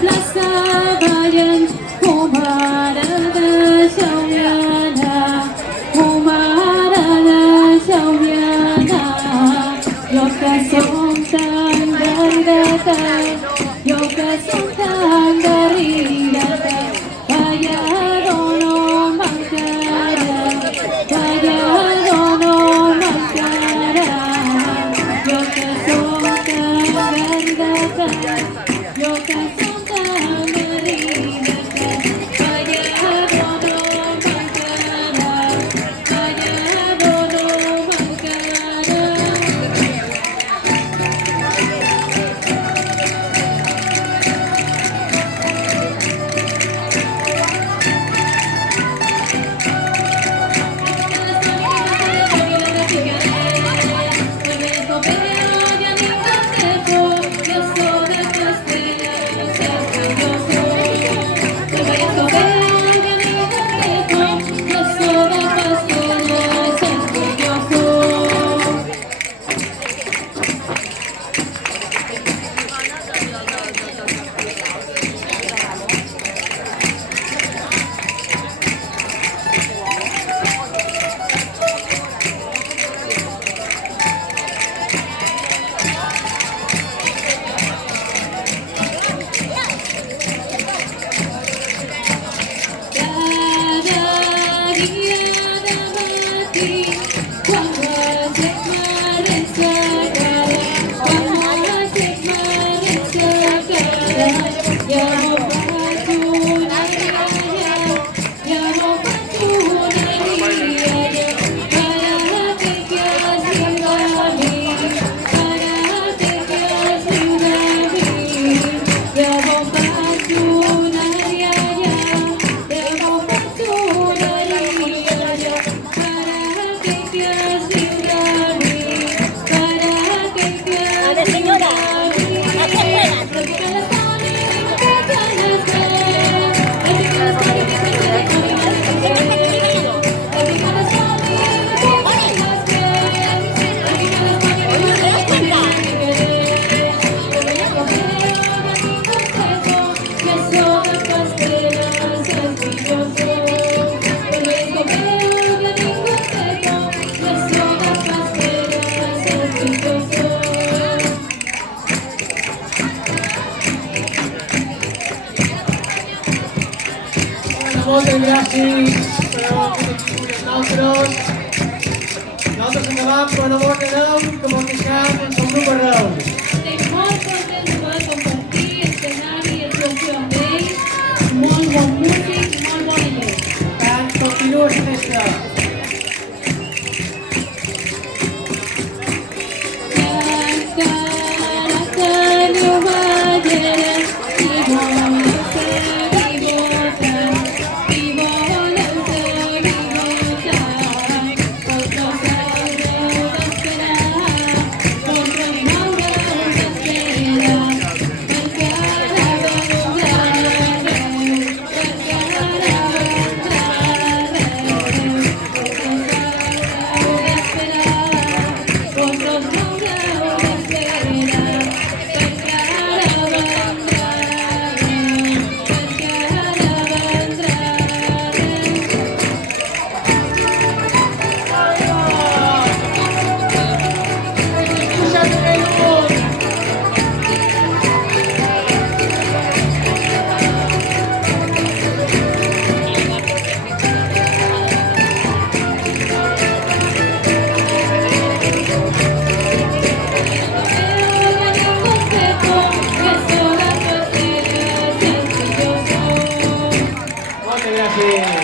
plaza bayan umarada shawyana umarada shawyana yoga sontan dari data yoga sontan dari data vaya dono mangkara vaya dono mangkara yoga sontan dari data yoga sontan dari data vaya dono mangkara vaya dono mangkara. Moltes gràcies per haver vingut amb nosaltres. Nosaltres endavant, però no mos anem, que mos deixem en el grup arreu. Estem molt contents de poder compartir escenari i actuació amb ells. Molt bon músic, molt bona gent. Per tant, continua la festa. Gracias.